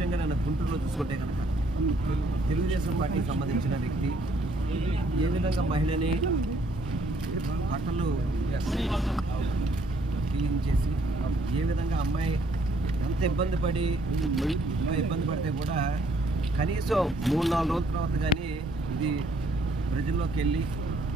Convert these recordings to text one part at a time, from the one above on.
ముఖ్యంగా నన్ను గుంటూరులో చూసుకుంటే కనుక తెలుగుదేశం పార్టీకి సంబంధించిన వ్యక్తి ఏ విధంగా మహిళని బట్టలు క్లీన్ చేసి ఏ విధంగా అమ్మాయి ఎంత ఇబ్బంది పడితే కూడా కనీసం 3-4 రోజుల తర్వాత కానీ ఇది ప్రజల్లోకి వెళ్ళి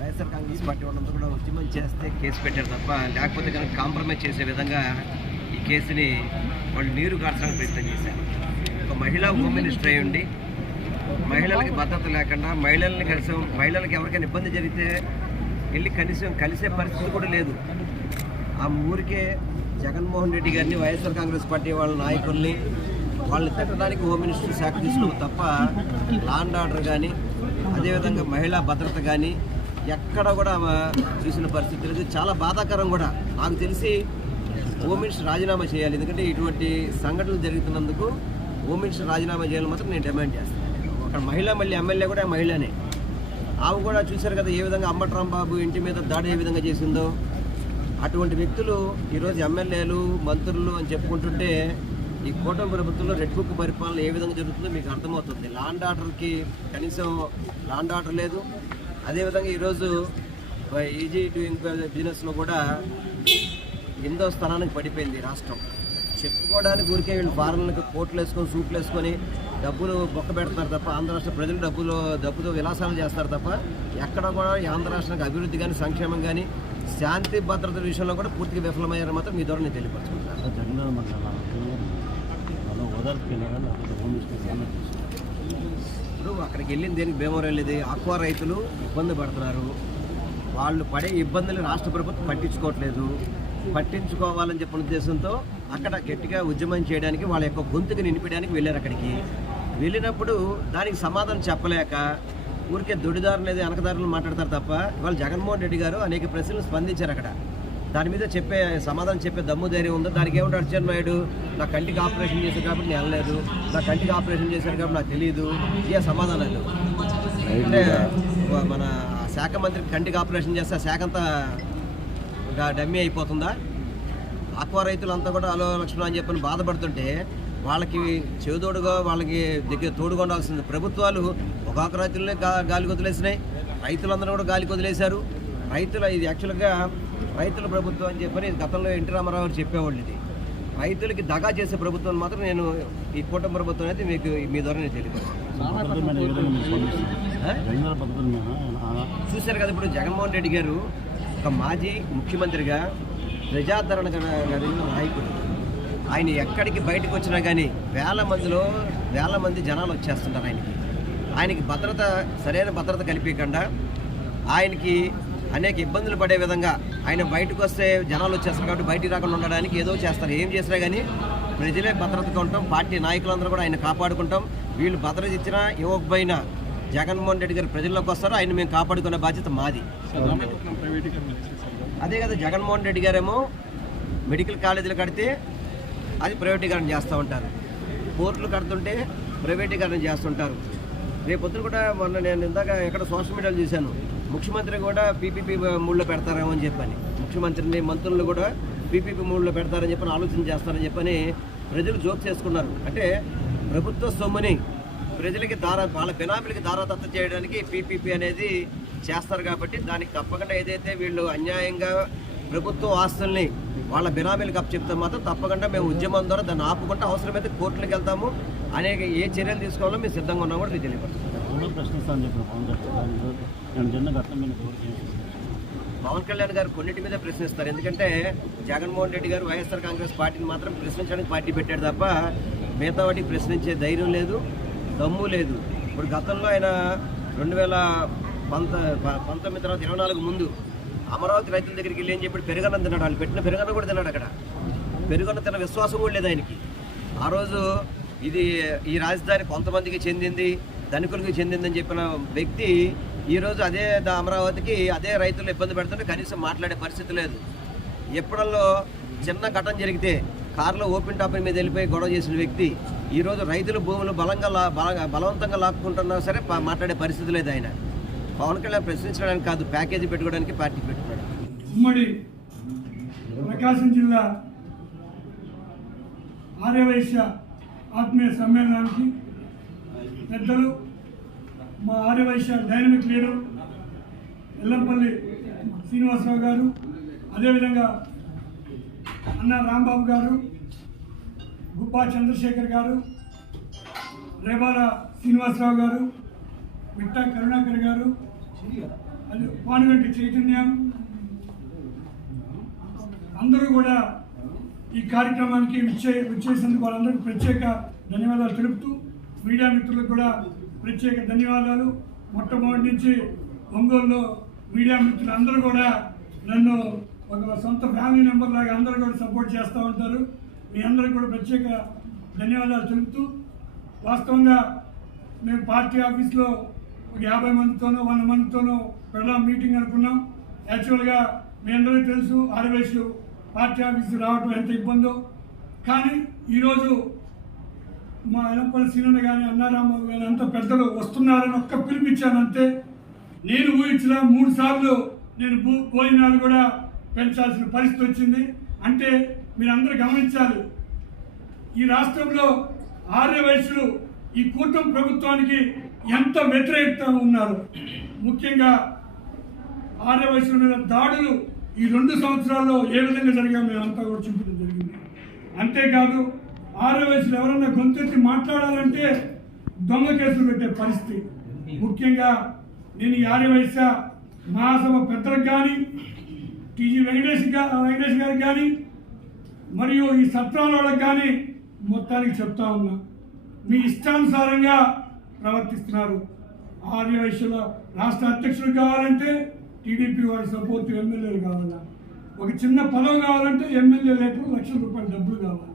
వైఎస్ఆర్ కాంగ్రెస్ పార్టీ వాళ్ళంతా కూడా ఉద్యమం చేస్తే కేసు పెట్టారు తప్ప, లేకపోతే కనుక కాంప్రమైజ్ చేసే విధంగా ఈ కేసుని వాళ్ళు నీరు కార్చడానికి ప్రయత్నం చేశారు. ఒక మహిళా హోమ్ మినిస్టర్ అయి ఉండి మహిళలకి భద్రత లేకుండా మహిళలకి ఎవరికైనా ఇబ్బంది జరిగితే వెళ్ళి కనీసం కలిసే పరిస్థితి కూడా లేదు. ఆ ఊరికే జగన్మోహన్ రెడ్డి గారిని వైఎస్ఆర్ కాంగ్రెస్ పార్టీ వాళ్ళ నాయకుల్ని వాళ్ళని తిట్టడానికి హోమ్ మినిస్టర్ శాఖ తీసుకున్నాం తప్ప లా అండ్ ఆర్డర్ కానీ అదేవిధంగా మహిళా భద్రత కానీ ఎక్కడ కూడా చూసిన పరిస్థితి లేదు. చాలా బాధాకరం కూడా. నాకు తెలిసి హోమ్ మినిస్టర్ రాజీనామా చేయాలి. ఎందుకంటే ఇటువంటి సంఘటనలు జరుగుతున్నందుకు హోమ్ మినిస్టర్ రాజీనామా చేయాలని మాత్రం నేను డిమాండ్ చేస్తాను. అక్కడ మహిళ మళ్ళీ ఎమ్మెల్యే కూడా మహిళనే. ఆమె కూడా చూశారు కదా ఏ విధంగా అంబట్రాంబాబు ఇంటి మీద దాడి ఏ విధంగా చేసిందో. అటువంటి వ్యక్తులు ఈరోజు ఎమ్మెల్యేలు మంత్రులు అని చెప్పుకుంటుంటే ఈ కూటమి ప్రభుత్వంలో రెడ్ బుక్ పరిపాలన ఏ విధంగా జరుగుతుందో మీకు అర్థమవుతుంది. లా అండ్ ఆర్డర్కి కనీసం లా అండ్ ఆర్డర్ లేదు. అదేవిధంగా ఈరోజు ఈజీ డూయింగ్ బిజినెస్లో కూడా 8వ స్థానానికి పడిపోయింది రాష్ట్రం. చెప్పుకోవడానికి ఊరికే వీళ్ళు ఫారెన్లకు కోట్లు వేసుకొని సూట్లు వేసుకొని డబ్బులు బొక్క పెడతారు తప్ప ఆంధ్ర రాష్ట్ర ప్రజలు డబ్బుతో విలాసాలు చేస్తారు తప్ప ఎక్కడ కూడా ఈ ఆంధ్ర రాష్ట్రానికి అభివృద్ధి కానీ సంక్షేమం కానీ శాంతి భద్రతల విషయంలో కూడా పూర్తిగా విఫలమయ్యారు మాత్రం మీ ద్వారా నేను తెలియపరుచుకుంటాను. ఇప్పుడు అక్కడికి వెళ్ళింది దేనికి భీమవరం వెళ్ళేది ఆక్వా రైతులు ఇబ్బంది పడుతున్నారు. వాళ్ళు పడే ఇబ్బందులు రాష్ట్ర ప్రభుత్వం పట్టించుకోవాలని చెప్పిన ఉద్దేశంతో అక్కడ గట్టిగా ఉద్యమం చేయడానికి వాళ్ళ యొక్క గొంతుకు నింపడానికి వెళ్ళారు. అక్కడికి వెళ్ళినప్పుడు దానికి సమాధానం చెప్పలేక ఊరికే దొడిదారులు లేదా వెనకదారులు మాట్లాడతారు తప్ప ఇవాళ జగన్మోహన్ రెడ్డి గారు అనేక ప్రశ్నలు స్పందించారు. అక్కడ దాని మీద సమాధానం చెప్పే దమ్ము ధైర్యం ఉందో. దానికి ఏమంటే అచ్చెన్నాయుడు నా కంటికి ఆపరేషన్ చేశారు కాబట్టి నేను వెళ్ళలేదు, నా కంటికి ఆపరేషన్ చేశారు కాబట్టి నాకు తెలియదు, ఇక సమాధానాలు. అంటే మన శాఖ మంత్రికి కంటికి ఆపరేషన్ చేస్తే ఆ శాఖ అంతా డమ్మీ అయిపోతుందా? ఆక్వా రైతులంతా కూడా అలో లక్ష్మణ అని చెప్పని బాధపడుతుంటే వాళ్ళకి చెవితోడుగా వాళ్ళకి దగ్గర తోడుగా ఉండాల్సింది ప్రభుత్వాలు. ఒక్కొక్క రైతులనే గాలికి వదిలేసినాయి, రైతులందరూ కూడా గాలికి వదిలేశారు. ఇది యాక్చువల్గా రైతుల ప్రభుత్వం అని చెప్పని గతంలో ఎన్టీ రామారావు గారు చెప్పేవాళ్ళు. ఇది రైతులకి దగా చేసే ప్రభుత్వం మాత్రం నేను ఈ కూటమి ప్రభుత్వం అనేది మీకు మీ ద్వారా నేను తెలియపరుస్తాను. చూశారు కదా ఇప్పుడు జగన్మోహన్ రెడ్డి గారు ఒక మాజీ ముఖ్యమంత్రిగా ప్రజాదరణ కలిగిన నాయకుడు. ఆయన ఎక్కడికి బయటకు వచ్చినా కానీ వేల మంది జనాలు వచ్చేస్తుంటారు ఆయనకి భద్రత సరైన భద్రత కల్పించకుండా ఆయనకి అనేక ఇబ్బందులు పడే విధంగా ఆయన బయటకు వస్తే జనాలు వచ్చేస్తారు కాబట్టి బయటికి రాకుండా ఉండడానికి ఏదో చేస్తారు. ఏం చేసినా కానీ ప్రజలే భద్రతగా ఉంటాం, పార్టీ నాయకులందరూ కూడా ఆయన కాపాడుకుంటాం. వీళ్ళు భద్రత ఇచ్చినా ఇవ్వకపోయినా జగన్మోహన్ రెడ్డి గారు ప్రజల్లోకి వస్తారు, ఆయన మేము కాపాడుకునే బాధ్యత మాది. అదే కదా జగన్మోహన్ రెడ్డి గారేమో మెడికల్ కాలేజీలు కడితే అది ప్రైవేటీకరణ చేస్తూ ఉంటారు, కోర్టులు కడుతుంటే ప్రైవేటీకరణ చేస్తుంటారు. రేపొద్దున కూడా మొన్న నేను ఇందాక ఎక్కడ సోషల్ మీడియాలో చూశాను, ముఖ్యమంత్రి కూడా పీపీపీ మూడ్లో పెడతారేమో అని చెప్పని, ముఖ్యమంత్రిని మంత్రులను కూడా పీపీపీ మూడ్లో పెడతారని చెప్పని ఆలోచన చేస్తారని చెప్పని ప్రజలు జోక్ చేసుకున్నారు. అంటే ప్రభుత్వ సొమ్ముని ప్రజలకి వాళ్ళ బినామీలకి దారాదత్త చేయడానికి పీపీపీ అనేది చేస్తారు. కాబట్టి దానికి తప్పకుండా ఏదైతే వీళ్ళు అన్యాయంగా ప్రభుత్వ ఆస్తుల్ని వాళ్ళ బినామీలకు అప్పచెప్తే మాత్రం తప్పకుండా మేము ఉద్యమం ద్వారా దాన్ని ఆపుకుంటే అవసరమైతే కోర్టులకు వెళ్తాము. అనేక ఏ చర్యలు తీసుకోవాలో మేము సిద్ధంగా ఉన్నాం కూడా తెలియపడుతుంది. పవన్ కళ్యాణ్ గారు కొన్నిటి మీద ప్రశ్నిస్తారు. ఎందుకంటే జగన్మోహన్ రెడ్డి గారు వైఎస్ఆర్ కాంగ్రెస్ పార్టీని మాత్రం ప్రశ్నించడానికి పార్టీ పెట్టాడు తప్ప మిగతా వాటికి ప్రశ్నించే ధైర్యం లేదు, దమ్ము లేదు. ఇప్పుడు గతంలో ఆయన 2019 తర్వాత 24 ముందు అమరావతి రైతుల దగ్గరికి వెళ్ళి ఏం చెప్పి పెరుగన్నం తిన్నాడు. వాళ్ళు పెట్టిన పెరుగన్నం కూడా తిన్నాడు. అక్కడ పెరుగన్నం తిన్న విశ్వాసం కూడా లేదు ఆయనకి. ఆ రోజు ఈ రాజధాని కొంతమందికి చెందింది, ధనికులకి చెందిందని చెప్పిన వ్యక్తి ఈరోజు అదే అమరావతికి అదే రైతులు ఇబ్బంది పెడుతుంటే కనీసం మాట్లాడే పరిస్థితి లేదు. ఎప్పుడల్లో చిన్న ఘటన జరిగితే కారులో ఓపెన్ టాప్ మీద వెళ్ళిపోయి గొడవ చేసిన వ్యక్తి ఈరోజు రైతుల భూములు బలవంతంగా లాక్కుంటున్నా సరే మాట్లాడే పరిస్థితి లేదు. ఆయన పవన్ కళ్యాణ్ ప్రశ్నించడానికి కాదు, ప్యాకేజీ పెట్టుకోవడానికి పార్టీ పెట్టుకున్నాడు. ఉమ్మడి ప్రకాశం జిల్లా ఆర్యవైశ్య ఆత్మీయ సమ్మేళనానికి పెద్దలు మా ఆర్యవైశ్య డైనమిక్ లీడర్ ఎల్లంపల్లి శ్రీనివాసరావు గారు, అదేవిధంగా అన్న రాంబాబు గారు, గుబ్బా చంద్రశేఖర్ గారు, రేబాల శ్రీనివాసరావు గారు, మిట్టా కరుణాకర్ గారు, పానుగంటి చైతన్యం, అందరూ కూడా ఈ కార్యక్రమానికి విచ్చేసేందుకు వాళ్ళందరికీ ప్రత్యేక ధన్యవాదాలు తెలుపుతూ, మీడియా మిత్రులకు కూడా ప్రత్యేక ధన్యవాదాలు. మొట్టమొదటి నుంచి ఒంగోలులో మీడియా మిత్రులు అందరూ కూడా నన్ను ఒక సొంత ఫ్యామిలీ మెంబర్ లాగా అందరూ కూడా సపోర్ట్ చేస్తూ ఉంటారు. మీ అందరికీ కూడా ప్రత్యేక ధన్యవాదాలు తెలుపుతూ, వాస్తవంగా మేము పార్టీ ఆఫీస్లో ఒక 50 మందితోనో 100 మందితోనో పెడదాం మీటింగ్ అనుకున్నాం. యాక్చువల్గా మీ అందరికీ తెలుసు ఆర్యవైశ్య పార్టీ ఆఫీస్కి రావటం ఎంత ఇబ్బందో. కానీ ఈరోజు మా ఎలంపల్లి సీనన్న కానీ అన్నారాంబాబు కానీ అంత పెద్దలు వస్తున్నారని ఒక్క పిలిపించానంతే. నేను ఊహించిన 3 సార్లు నేను భోజనాలు కూడా పెంచాల్సిన పరిస్థితి వచ్చింది. అంటే మీరందరూ గమనించాలి, ఈ రాష్ట్రంలో ఆర్యవైశ్యులు ఈ కూటమి ప్రభుత్వానికి ఎంత వ్యతిరేకత ఉన్నారు. ముఖ్యంగా ఆర్యవైశ్యుల మీద దాడులు ఈ 2 సంవత్సరాల్లో ఏ విధంగా జరిగా మేమంతా కూడా చూపించడం జరిగింది. అంతేకాదు ఆర్యవైశ్యులు ఎవరన్నా గొంతెత్తి మాట్లాడాలంటే దొంగ కేసులు పెట్టే పరిస్థితి. ముఖ్యంగా నేను ఈ ఆర్యవైశ్య మహాసభ పెద్దలకు కానీ, టీజీ వెంకటేష్ గారికి కానీ, మరియు ఈ సత్రాల వాళ్ళకి కానీ మొత్తానికి చెప్తా ఉన్నా, మీ ఇష్టానుసారంగా ప్రవర్తిస్తున్నారు. ఆర్యవైశ్యుల రాష్ట్ర అధ్యక్షుడు కావాలంటే టీడీపీ వాడి సపోర్ట్ ఎమ్మెల్యేలు కావాలా, ఒక చిన్న పదవి కావాలంటే ఎమ్మెల్యే లేకుండా ₹1,00,000 డబ్బులు కావాలా.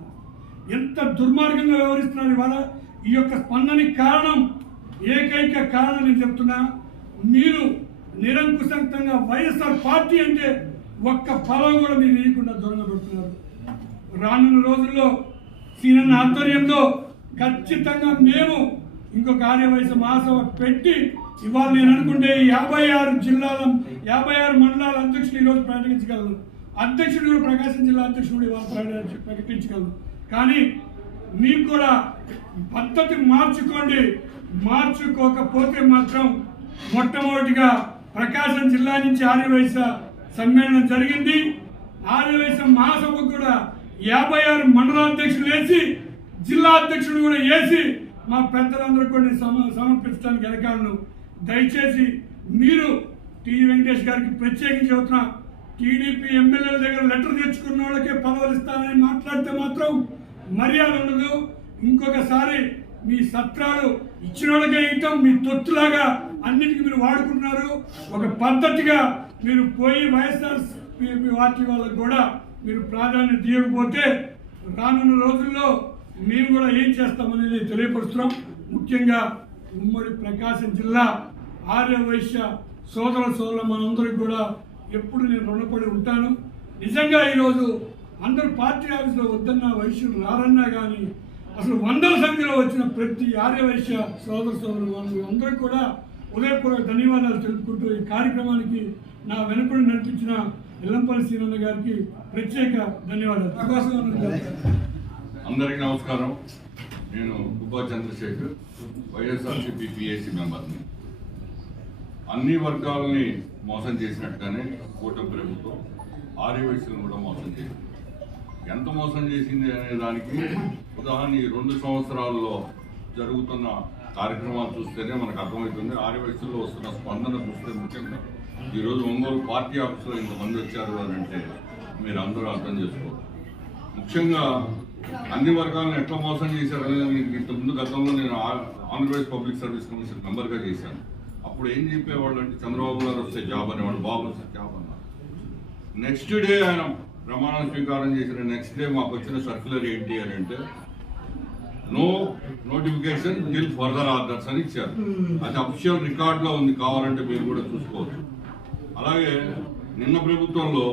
ఎంత దుర్మార్గంగా వ్యవహరిస్తున్నారు ఇవాళ. ఈ యొక్క స్పందనకి కారణం, ఏకైక కారణం నేను చెప్తున్నా, మీరు నిరంకుశంగా వైఎస్ఆర్ పార్టీ అంటే ఒక్క పదవి కూడా మీరు ఇవ్వకుండా దూరంగా పెడుతున్నారు. రానున్న రోజుల్లో సీనన్న ఆధ్వర్యంలో ఖచ్చితంగా మేము ఇంకొక ఆర్యవైశ్య మహాసభ పెట్టి, ఇవాళ నేను అనుకుంటే 56 జిల్లాల 56 మండలాల అధ్యక్షుడు ఈరోజు ప్రకటించగలను. అధ్యక్షుడు కూడా ప్రకాశం జిల్లా అధ్యక్షుడు ఇవాళ ప్రకటించగలను. కానీ మీకు కూడా పద్ధతి మార్చుకోండి. మార్చుకోకపోతే మాత్రం మొట్టమొదటిగా ప్రకాశం జిల్లా నుంచి ఆర్యవైశ్య సమ్మేళనం జరిగింది. ఆర్యవైశ్య మహాసభకు కూడా 56 మండలాధ్యక్షులు వేసి, జిల్లా అధ్యక్షుడు కూడా వేసి మా పెద్దలందరూ కూడా సమర్పించడానికి వెనకాలను. దయచేసి మీరు టీజీ వెంకటేష్ గారికి ప్రత్యేకించి చెబుతున్నా, టీడీపీ ఎమ్మెల్యేల దగ్గర లెటర్ తెచ్చుకున్న వాళ్ళకే పదవులు ఇస్తానని మాట్లాడితే మాత్రం మర్యాద ఉండదు. ఇంకొకసారి మీ సత్రాలు ఇచ్చిన వాళ్ళకే ఇవ్వటం మీ తొత్తులాగా అన్నిటికీ మీరు వాడుకుంటున్నారు. ఒక పద్ధతిగా మీరు పోయి వైఎస్ఆర్ పార్టీ వాళ్ళకు కూడా మీరు ప్రాధాన్యత ఇవ్వకపోతే రానున్న రోజుల్లో మేము కూడా ఏం చేస్తామనేది తెలియపరుస్తున్నాం. ముఖ్యంగా ఉమ్మడి ప్రకాశం జిల్లా ఆర్యవైశ్య సోదరుల మనందరికీ కూడా ఎప్పుడు నేను రుణపడి ఉంటాను. నిజంగా ఈరోజు అందరూ పార్టీ ఆఫీసులో వద్దన్న వైశ్యులు రారన్నా కానీ అసలు 100ల సంఖ్యలో వచ్చిన ప్రతి ఆర్యవైశ్య సోదరులు అందరికీ కూడా ఉదయపూర్వక ధన్యవాదాలు తెలుపుకుంటూ ఈ కార్యక్రమానికి నా వెనుకడు నడిపించిన ఎల్లంపల్లి సీనన్న గారికి ప్రత్యేక ధన్యవాదాలు. అందరికీ నమస్కారం. నేను గుబ్బా చంద్రశేఖర్, వైఎస్ఆర్సీపీ పిఏసీ మెంబర్ని. అన్ని వర్గాలని మోసం చేసినట్టుగానే కూటమి ప్రభుత్వం ఆర్యవైశ్యులను కూడా మోసం చేసింది. ఎంత మోసం చేసింది అనే దానికి ఉదాహరణ ఈ 2 సంవత్సరాల్లో జరుగుతున్న కార్యక్రమాలు చూస్తేనే మనకు అర్థమవుతుంది. ఆర్యవైశ్యుల్లో వస్తున్న స్పందన చూస్తే ముఖ్యంగా ఈరోజు ఒంగోలు పార్టీ ఆఫీసులో ఇంతమంది వచ్చారు అని అంటే మీరు అందరూ అర్థం చేసుకోవాలి. ముఖ్యంగా అన్ని వర్గాలను ఎట్లా మోసం చేశారనేది మీకు ఇంతకుముందు గతంలో నేను ఆంధ్రప్రదేశ్ పబ్లిక్ సర్వీస్ కమిషన్ మెంబర్గా చేశాను. అప్పుడు ఏం చెప్పేవాళ్ళు అంటే చంద్రబాబు గారు వస్తే జాబ్ అనేవాడు, బాబు వస్తే జాబ్ అన్నారు. నెక్స్ట్ డే ఆయన ప్రమాణ స్వీకారం చేసిన నెక్స్ట్ డే మాకు వచ్చిన సర్క్యులర్ ఏంటి అని అంటే no notification till further orders అని ఇచ్చారు. అది అఫిషియల్ రికార్డులో ఉంది, కావాలంటే మీరు కూడా చూసుకోవచ్చు. అలాగే నిన్న ప్రభుత్వంలో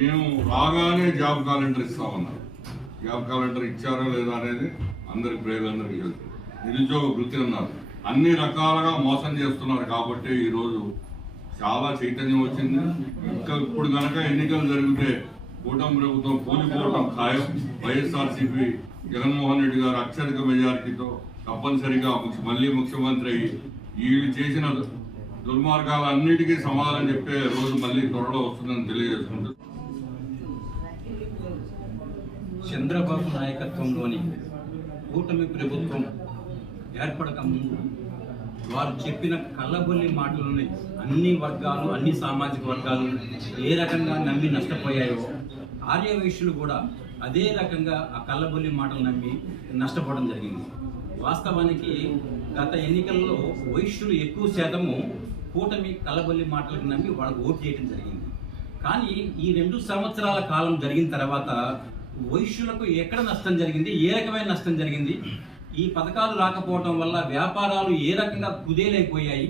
మేము రాగానే జాబ్ క్యాలెండర్ ఇస్తామన్నారు. జాబ్ క్యాలెండర్ ఇచ్చారో లేదా అనేది అందరికి ప్రజలందరికీ తెలుసు. నిరుద్యోగ వృత్తి అన్నారు. అన్ని రకాలుగా మోసం చేస్తున్నారు కాబట్టి ఈరోజు చాలా చైతన్యం వచ్చింది. ఇంకా ఇప్పుడు కనుక ఎన్నికలు జరిగితే కూటమి ప్రభుత్వం కూలిపోవడం ఖాయం. వైఎస్ఆర్సీపీ జగన్మోహన్ రెడ్డి గారు అత్యధిక మెజారిటీతో తప్పనిసరిగా మళ్ళీ ముఖ్యమంత్రి అయ్యి వీళ్ళు చేసిన దుర్మార్గాలన్నిటికీ సమాధానం చెప్పే రోజు మళ్ళీ త్వరలో వస్తుందని తెలియజేసుకుంటూ చంద్రబాబు నాయకత్వంలోని కూటమి ప్రభుత్వం ఏర్పడక ముందు వారు చెప్పిన కళ్ళబొల్లి మాటలని అన్ని వర్గాలు, అన్ని సామాజిక వర్గాలు ఏ రకంగా నమ్మి నష్టపోయాయో ఆర్యవైశ్యులు కూడా అదే రకంగా ఆ కళ్ళబొల్లి మాటలు నమ్మి నష్టపోవడం జరిగింది. వాస్తవానికి గత ఎన్నికల్లో వైశ్యులు ఎక్కువ శాతము కూటమి కళ్ళబొల్లి మాటలకు నమ్మి వాళ్ళకు ఓటు చేయడం జరిగింది. కానీ ఈ 2 సంవత్సరాల కాలం జరిగిన తర్వాత వైశ్యులకు ఎక్కడ నష్టం జరిగింది, ఏ రకమైన నష్టం జరిగింది, ఈ పథకాలు రాకపోవడం వల్ల వ్యాపారాలు ఏ రకంగా కుదేలైపోయాయి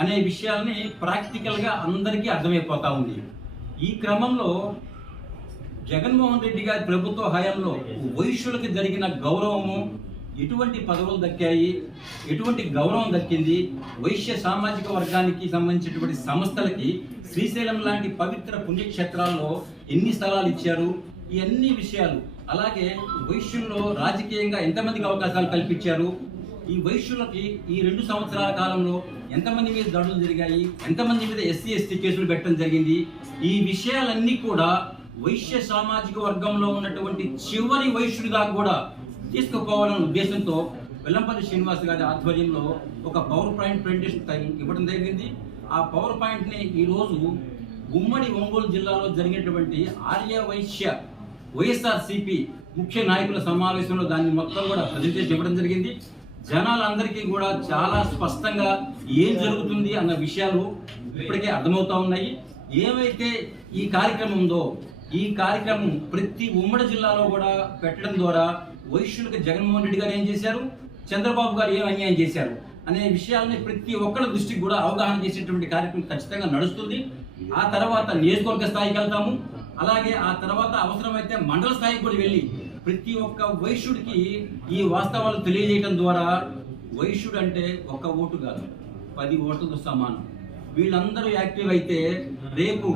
అనే విషయాల్ని ప్రాక్టికల్గా అందరికీ అర్థమైపోతా ఉంది. ఈ క్రమంలో జగన్మోహన్ రెడ్డి గారి ప్రభుత్వ హయాంలో వైశ్యులకు జరిగిన గౌరవము, ఎటువంటి పదవులు దక్కాయి, ఎటువంటి గౌరవం దక్కింది, వైశ్య సామాజిక వర్గానికి సంబంధించినటువంటి సంస్థలకి శ్రీశైలం లాంటి పవిత్ర పుణ్యక్షేత్రాల్లో ఎన్ని స్థలాలు ఇచ్చారు, ఈ అన్ని విషయాలు, అలాగే వైశ్యుల్లో రాజకీయంగా ఎంతమందికి అవకాశాలు కల్పించారు, ఈ వైశ్యులకి ఈ 2 సంవత్సరాల కాలంలో ఎంతమంది మీద దాడులు జరిగాయి, ఎంతమంది మీద ఎస్సీ ఎస్టీ కేసులు పెట్టడం జరిగింది, ఈ విషయాలన్నీ కూడా వైశ్య సామాజిక వర్గంలో ఉన్నటువంటి చివరి వైశ్యుడిగా కూడా తీసుకుపోవాలనే ఉద్దేశంతో వెల్లంపల్లి శ్రీనివాస్ గారి ఆధ్వర్యంలో ఒక పవర్ పాయింట్ ప్రెజెంటేషన్ ఇవ్వడం జరిగింది. ఆ పవర్ పాయింట్ని ఈరోజు ఉమ్మడి ఒంగోలు జిల్లాలో జరిగినటువంటి ఆర్య వైశ్య వైఎస్ఆర్సీపీ ముఖ్య నాయకుల సమావేశంలో దాన్ని మొత్తం కూడా ప్రజెంటేషన్ ఇవ్వడం జరిగింది. జనాలందరికీ కూడా చాలా స్పష్టంగా ఏం జరుగుతుంది అన్న విషయాలు ఇప్పటికే అర్థమవుతా ఉన్నాయి. ఏమైతే ఈ కార్యక్రమం ఉందో ఈ కార్యక్రమం ప్రతి ఉమ్మడి జిల్లాలో కూడా పెట్టడం ద్వారా వైశ్యులకు జగన్మోహన్ రెడ్డి గారు ఏం చేశారు, చంద్రబాబు గారు ఏం అన్యాయం చేశారు అనే విషయాలని ప్రతి ఒక్కరి దృష్టికి కూడా అవగాహన చేసేటువంటి కార్యక్రమం ఖచ్చితంగా నడుస్తుంది. ఆ తర్వాత నియోజకవర్గ స్థాయికి వెళ్తాము. అలాగే ఆ తర్వాత అవసరమైతే మండల స్థాయికి కూడా వెళ్ళి ప్రతి ఒక్క వైశ్యుడికి ఈ వాస్తవాలు తెలియజేయడం ద్వారా వైశ్యుడు అంటే ఒక ఓటు కాదు, 10 ఓట్లతో సమానం. వీళ్ళందరూ యాక్టివ్ అయితే రేపు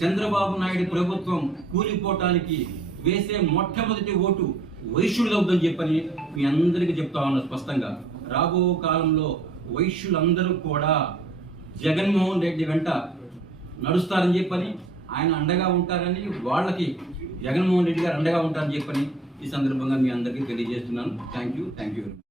చంద్రబాబు నాయుడు ప్రభుత్వం కూలిపోవటానికి వేసే మొట్టమొదటి ఓటు వైశ్యుడు అవుతుందని చెప్పని మీ అందరికీ చెప్తా ఉన్నారు స్పష్టంగా. రాబో కాలంలో వైశ్యులందరూ కూడా జగన్మోహన్ రెడ్డి వెంట నడుస్తారని చెప్పని, ఆయన అండగా ఉంటారని, వాళ్ళకి జగన్మోహన్ రెడ్డి గారు అండగా ఉంటారని చెప్పని ఈ సందర్భంగా మీ అందరికీ తెలియజేస్తున్నాను. Thank you.